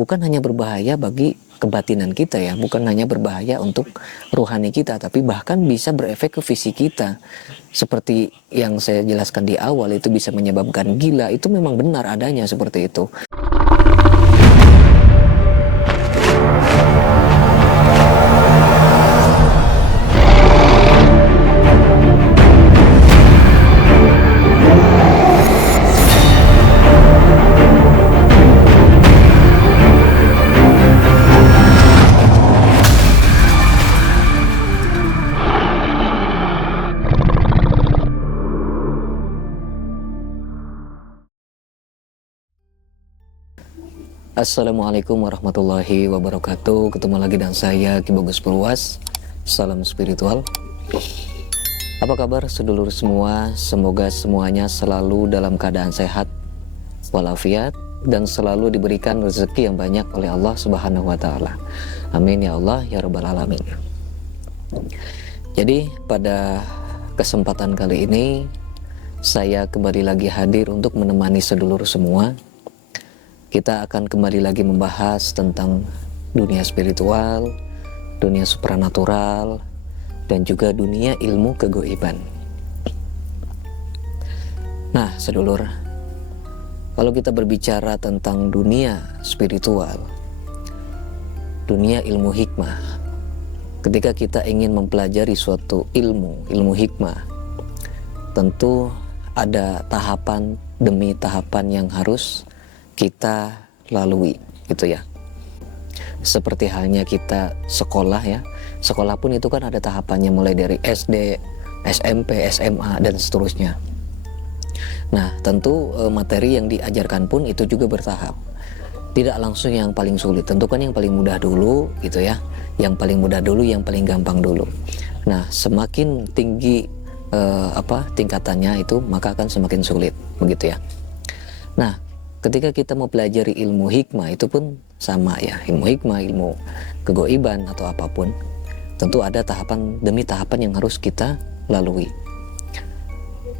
bukan hanya berbahaya bagi kebatinan kita ya, bukan hanya berbahaya untuk rohani kita, tapi bahkan bisa berefek ke fisik kita. Seperti yang saya jelaskan di awal, itu bisa menyebabkan gila. Itu memang benar adanya seperti itu. Assalamualaikum warahmatullahi wabarakatuh. Ketemu lagi dengan saya Ki Bagus Purwas. Salam spiritual. Apa kabar sedulur semua? Semoga semuanya selalu dalam keadaan sehat walafiat dan selalu diberikan rezeki yang banyak oleh Allah Subhanahu wa taala. Amin ya Allah ya rabbal alamin. Jadi pada kesempatan kali ini saya kembali lagi hadir untuk menemani sedulur semua. Kita akan kembali lagi membahas tentang dunia spiritual, dunia supranatural, dan juga dunia ilmu kegoiban. Nah, sedulur, kalau kita berbicara tentang dunia spiritual, dunia ilmu hikmah, ketika kita ingin mempelajari suatu ilmu hikmah, tentu ada tahapan demi tahapan yang harus kita lalui, gitu ya. Seperti halnya kita sekolah ya, sekolah pun itu kan ada tahapannya, mulai dari SD, SMP, SMA, dan seterusnya. Nah, tentu materi yang diajarkan pun itu juga bertahap. Tidak langsung yang paling sulit, tentu kan yang paling mudah dulu, gitu ya. Yang paling mudah dulu, yang paling gampang dulu. Nah, semakin tinggi tingkatannya itu, maka akan semakin sulit, begitu ya. Nah, ketika kita mau pelajari ilmu hikmah itu pun sama ya, ilmu hikmah, ilmu kegoiban atau apapun, tentu ada tahapan demi tahapan yang harus kita lalui.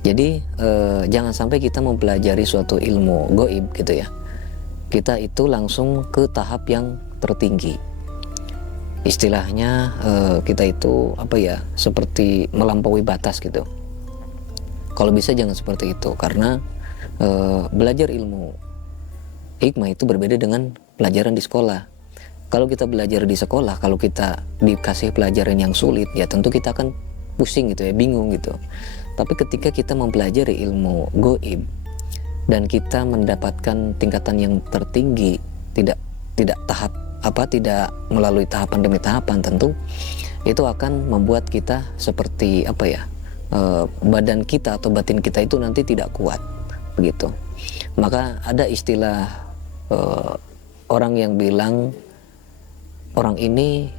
Jadi jangan sampai kita mempelajari suatu ilmu goib gitu ya, kita itu langsung ke tahap yang tertinggi. Istilahnya kita itu seperti melampaui batas gitu. Kalau bisa jangan seperti itu, karena belajar ilmu hikmah itu berbeda dengan pelajaran di sekolah. Kalau kita belajar di sekolah, kalau kita dikasih pelajaran yang sulit, ya tentu kita akan pusing gitu ya, bingung gitu. Tapi ketika kita mempelajari ilmu goib dan kita mendapatkan tingkatan yang tertinggi, tidak melalui tahapan demi tahapan, tentu itu akan membuat kita seperti badan kita atau batin kita itu nanti tidak kuat begitu. Maka ada istilah orang yang bilang orang ini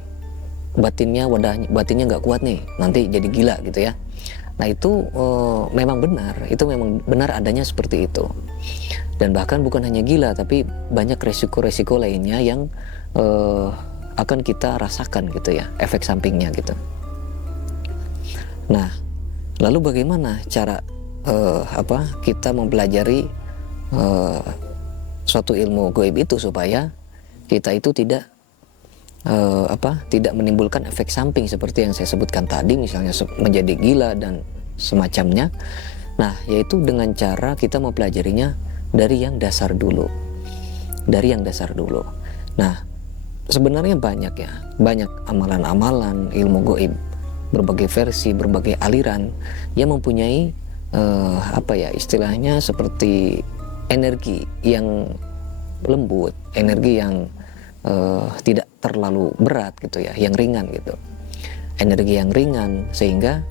batinnya nggak kuat nih, nanti jadi gila gitu ya. Nah itu memang benar adanya seperti itu. Dan bahkan bukan hanya gila, tapi banyak resiko-resiko lainnya yang akan kita rasakan gitu ya, efek sampingnya gitu. Nah, lalu bagaimana cara kita mempelajari suatu ilmu goib itu supaya kita itu tidak menimbulkan efek samping seperti yang saya sebutkan tadi, misalnya menjadi gila dan semacamnya. Nah, yaitu dengan cara kita mempelajarinya dari yang dasar dulu. Nah, sebenarnya banyak amalan-amalan ilmu goib, berbagai versi, berbagai aliran yang mempunyai istilahnya seperti energi yang lembut, energi yang tidak terlalu berat gitu ya, yang ringan gitu. Energi yang ringan sehingga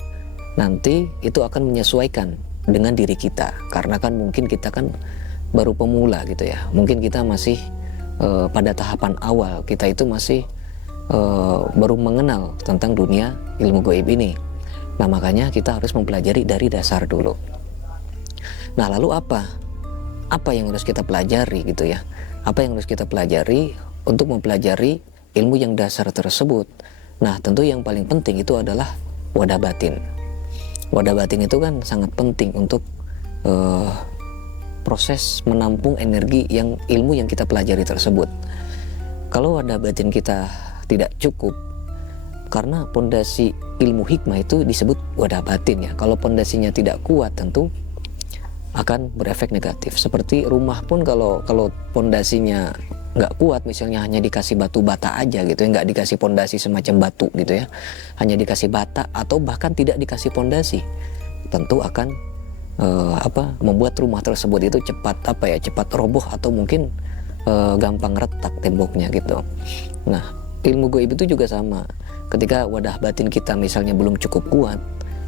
nanti itu akan menyesuaikan dengan diri kita, karena kan mungkin kita kan baru pemula gitu ya. Mungkin kita masih pada tahapan awal, kita itu masih baru mengenal tentang dunia ilmu goib ini. Nah, makanya kita harus mempelajari dari dasar dulu. Nah, lalu apa yang harus kita pelajari gitu ya? Apa yang harus kita pelajari untuk mempelajari ilmu yang dasar tersebut? Nah, tentu yang paling penting itu adalah wadah batin. Wadah batin itu kan sangat penting untuk proses menampung energi ilmu yang kita pelajari tersebut. Kalau wadah batin kita tidak cukup, karena pondasi ilmu hikmah itu disebut wadah batin ya. Kalau pondasinya tidak kuat tentu akan berefek negatif. Seperti rumah pun kalau pondasinya nggak kuat, misalnya hanya dikasih batu bata aja gitu ya, nggak dikasih pondasi semacam batu gitu ya, hanya dikasih bata atau bahkan tidak dikasih pondasi, tentu akan membuat rumah tersebut itu cepat roboh atau mungkin gampang retak temboknya gitu. Nah, ilmu gaib itu juga sama. Ketika wadah batin kita misalnya belum cukup kuat,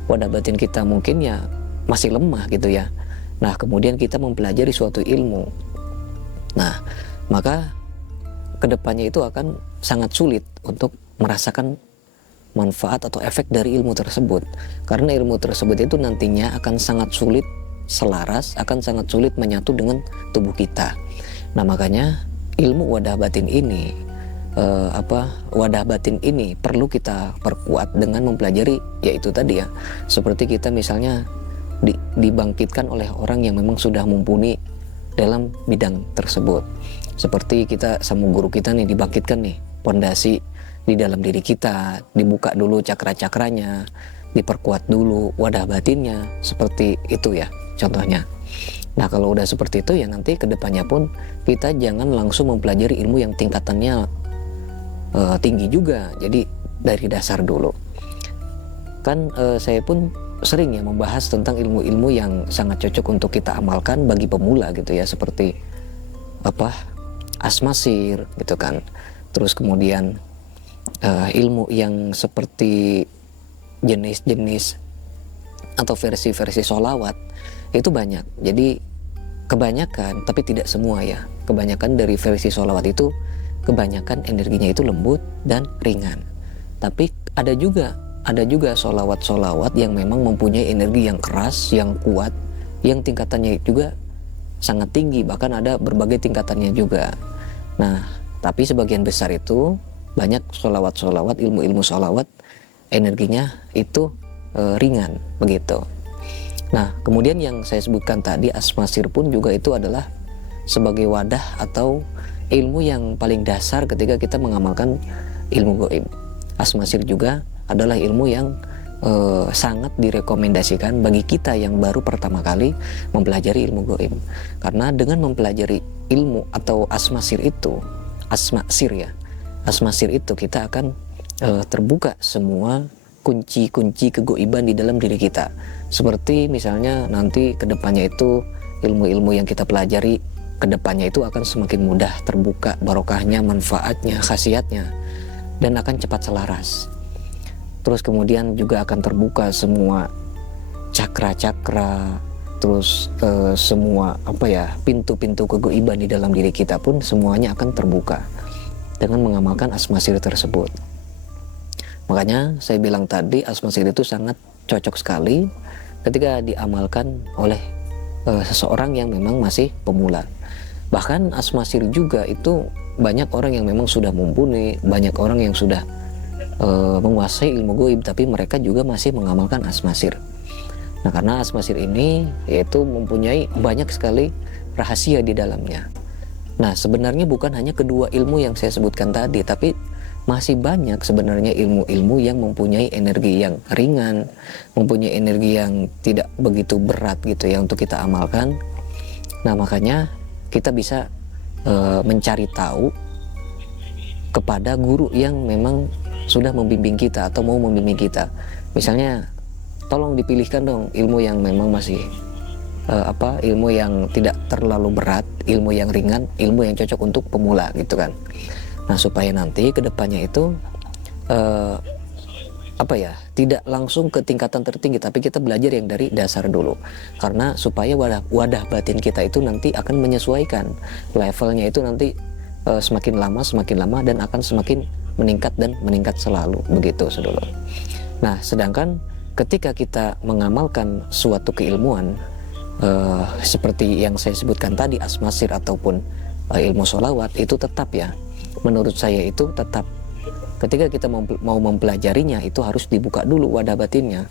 wadah batin kita mungkin ya masih lemah gitu ya. Nah, kemudian kita mempelajari suatu ilmu. Nah, maka kedepannya itu akan sangat sulit untuk merasakan manfaat atau efek dari ilmu tersebut. Karena ilmu tersebut itu nantinya akan sangat sulit selaras, akan sangat sulit menyatu dengan tubuh kita. Nah, makanya ilmu wadah batin ini wadah batin ini perlu kita perkuat dengan mempelajari, yaitu tadi ya, seperti kita misalnya dibangkitkan oleh orang yang memang sudah mumpuni dalam bidang tersebut. Seperti kita sama guru kita nih dibangkitkan nih, pondasi di dalam diri kita, dibuka dulu cakra-cakranya, diperkuat dulu wadah batinnya, seperti itu ya contohnya. Nah, kalau udah seperti itu ya nanti kedepannya pun kita jangan langsung mempelajari ilmu yang tingkatannya tinggi juga, jadi dari dasar dulu. Kan saya pun sering ya membahas tentang ilmu-ilmu yang sangat cocok untuk kita amalkan bagi pemula gitu ya, seperti asmasir gitu kan. Terus kemudian ilmu yang seperti jenis-jenis atau versi-versi sholawat itu banyak. Jadi kebanyakan, tapi tidak semua ya, kebanyakan dari versi sholawat itu kebanyakan energinya itu lembut dan ringan. Tapi ada juga sholawat-sholawat yang memang mempunyai energi yang keras, yang kuat, yang tingkatannya juga sangat tinggi, bahkan ada berbagai tingkatannya juga. Nah, tapi sebagian besar itu banyak sholawat-sholawat, ilmu-ilmu sholawat energinya itu ringan begitu. Nah, kemudian yang saya sebutkan tadi asmasir pun juga itu adalah sebagai wadah atau ilmu yang paling dasar ketika kita mengamalkan ilmu gaib. Asmasir juga adalah ilmu yang sangat direkomendasikan bagi kita yang baru pertama kali mempelajari ilmu gaib. Karena dengan mempelajari ilmu atau asmasir itu kita akan terbuka semua kunci-kunci kegoiban di dalam diri kita. Seperti misalnya nanti kedepannya itu ilmu-ilmu yang kita pelajari kedepannya itu akan semakin mudah terbuka barokahnya, manfaatnya, khasiatnya, dan akan cepat selaras. Terus kemudian juga akan terbuka semua cakra-cakra, terus semua pintu-pintu kegoiban di dalam diri kita pun semuanya akan terbuka dengan mengamalkan asmasir tersebut. Makanya saya bilang tadi asmasir itu sangat cocok sekali ketika diamalkan oleh seseorang yang memang masih pemula. Bahkan asmasir juga itu banyak orang yang memang sudah mumpuni, banyak orang yang sudah menguasai ilmu gaib, tapi mereka juga masih mengamalkan asmasir. Nah, karena asmasir ini yaitu mempunyai banyak sekali rahasia di dalamnya. Nah, sebenarnya bukan hanya kedua ilmu yang saya sebutkan tadi, tapi masih banyak sebenarnya ilmu-ilmu yang mempunyai energi yang ringan, mempunyai energi yang tidak begitu berat gitu ya untuk kita amalkan. Nah, makanya kita bisa mencari tahu kepada guru yang memang sudah membimbing kita atau mau membimbing kita. Misalnya, tolong dipilihkan dong ilmu yang memang masih ilmu yang tidak terlalu berat, ilmu yang ringan, ilmu yang cocok untuk pemula gitu kan. Nah, supaya nanti kedepannya itu tidak langsung ke tingkatan tertinggi, tapi kita belajar yang dari dasar dulu. Karena supaya wadah batin kita itu nanti akan menyesuaikan levelnya itu nanti semakin lama dan akan semakin meningkat selalu begitu sedulur. Nah, sedangkan ketika kita mengamalkan suatu keilmuan seperti yang saya sebutkan tadi asmasir ataupun ilmu sholawat, itu tetap ya, menurut saya itu tetap ketika kita mau mempelajarinya itu harus dibuka dulu wadah batinnya,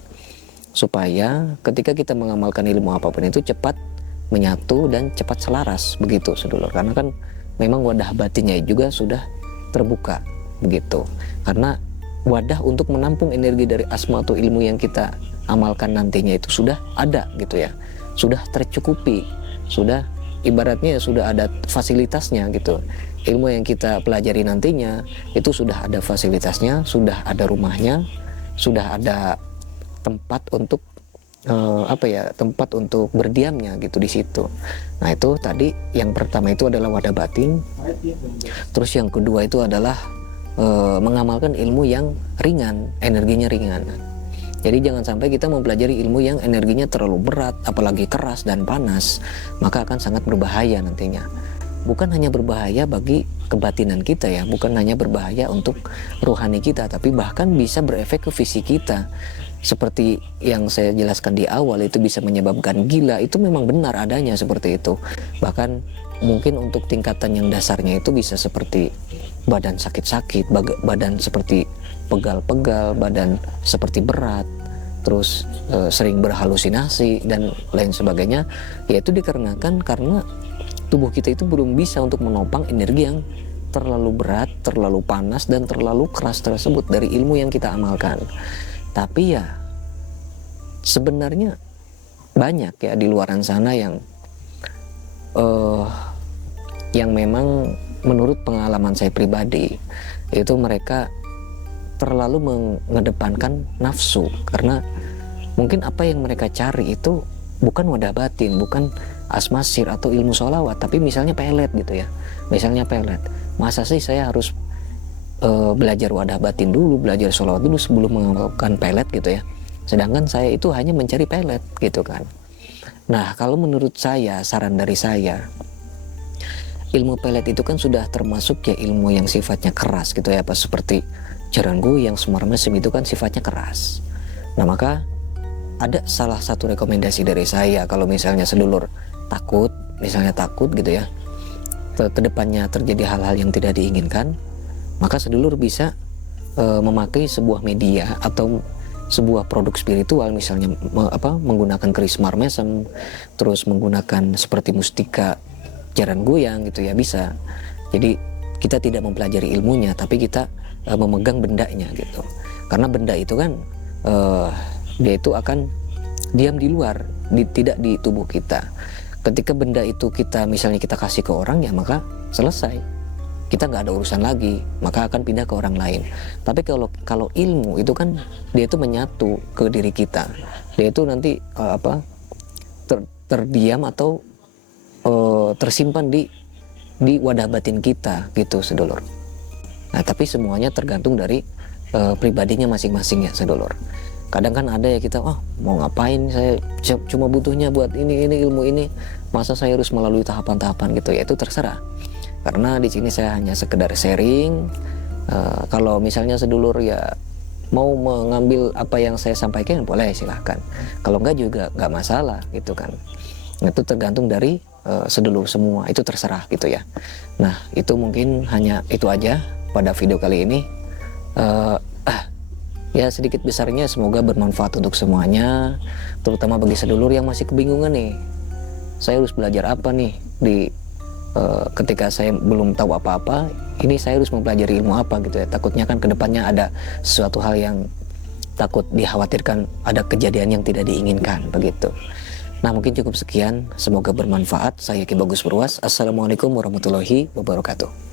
supaya ketika kita mengamalkan ilmu apapun itu cepat menyatu dan cepat selaras begitu sedulur. Karena kan memang wadah batinnya juga sudah terbuka begitu. Karena wadah untuk menampung energi dari asma atau ilmu yang kita amalkan nantinya itu sudah ada gitu ya, sudah tercukupi, sudah ibaratnya sudah ada fasilitasnya gitu. Ilmu yang kita pelajari nantinya itu sudah ada fasilitasnya, sudah ada rumahnya, sudah ada tempat untuk tempat untuk berdiamnya gitu di situ. Nah itu tadi yang pertama itu adalah wadah batin. Terus yang kedua itu adalah mengamalkan ilmu yang ringan, energinya ringan. Jadi jangan sampai kita mempelajari ilmu yang energinya terlalu berat, apalagi keras dan panas, maka akan sangat berbahaya nantinya. Bukan hanya berbahaya bagi kebatinan kita ya, bukan hanya berbahaya untuk rohani kita, tapi bahkan bisa berefek ke fisik kita. Seperti yang saya jelaskan di awal, itu bisa menyebabkan gila, itu memang benar adanya seperti itu. Bahkan mungkin untuk tingkatan yang dasarnya itu bisa seperti badan sakit-sakit, badan seperti pegal-pegal, badan seperti berat, terus sering berhalusinasi dan lain sebagainya. Yaitu dikarenakan karena tubuh kita itu belum bisa untuk menopang energi yang terlalu berat, terlalu panas, dan terlalu keras tersebut dari ilmu yang kita amalkan. Tapi ya sebenarnya banyak ya di luaran sana yang memang menurut pengalaman saya pribadi itu mereka terlalu mengedepankan nafsu, karena mungkin apa yang mereka cari itu bukan wadah batin, bukan asmasir atau ilmu sholawat, tapi misalnya pelet gitu ya. Misalnya pelet, masa sih saya harus belajar wadah batin dulu, belajar sholawat dulu sebelum mengamalkan pelet gitu ya. Sedangkan saya itu hanya mencari pelet gitu kan. Nah kalau menurut saya, saran dari saya, ilmu pelet itu kan sudah termasuk ya ilmu yang sifatnya keras gitu ya, apa seperti jaran goyang, semar mesem itu kan sifatnya keras. Nah maka ada salah satu rekomendasi dari saya, kalau misalnya sedulur misalnya takut gitu ya, kedepannya terjadi hal-hal yang tidak diinginkan, maka sedulur bisa memakai sebuah media atau sebuah produk spiritual, misalnya menggunakan keris semar mesem, terus menggunakan seperti mustika jaran goyang gitu ya, bisa. Jadi kita tidak mempelajari ilmunya, tapi kita memegang bendanya gitu. Karena benda itu kan dia itu akan diam di luar, tidak di tubuh kita. Ketika benda itu misalnya kita kasih ke orang ya, maka selesai, kita nggak ada urusan lagi, maka akan pindah ke orang lain. Tapi kalau ilmu itu kan dia itu menyatu ke diri kita, dia itu nanti terdiam atau tersimpan di wadah batin kita gitu sedulur. Nah tapi semuanya tergantung dari pribadinya masing-masing ya sedulur. Kadang kan ada ya kita, mau ngapain, saya cuma butuhnya buat ini ilmu ini, masa saya harus melalui tahapan-tahapan gitu ya, itu terserah. Karena di sini saya hanya sekedar sharing. Kalau misalnya sedulur ya mau mengambil apa yang saya sampaikan, boleh silahkan. Kalau enggak juga enggak masalah gitu kan. Itu tergantung dari sedulur semua, itu terserah gitu ya. Nah itu mungkin hanya itu aja pada video kali ini. Ya sedikit besarnya semoga bermanfaat untuk semuanya, terutama bagi sedulur yang masih kebingungan nih, saya harus belajar apa nih ketika saya belum tahu apa-apa, ini saya harus mempelajari ilmu apa gitu ya. Takutnya kan kedepannya ada sesuatu hal yang takut dikhawatirkan, ada kejadian yang tidak diinginkan begitu. Nah mungkin cukup sekian, semoga bermanfaat. Saya Ki Bagus Purwas. Assalamualaikum warahmatullahi wabarakatuh.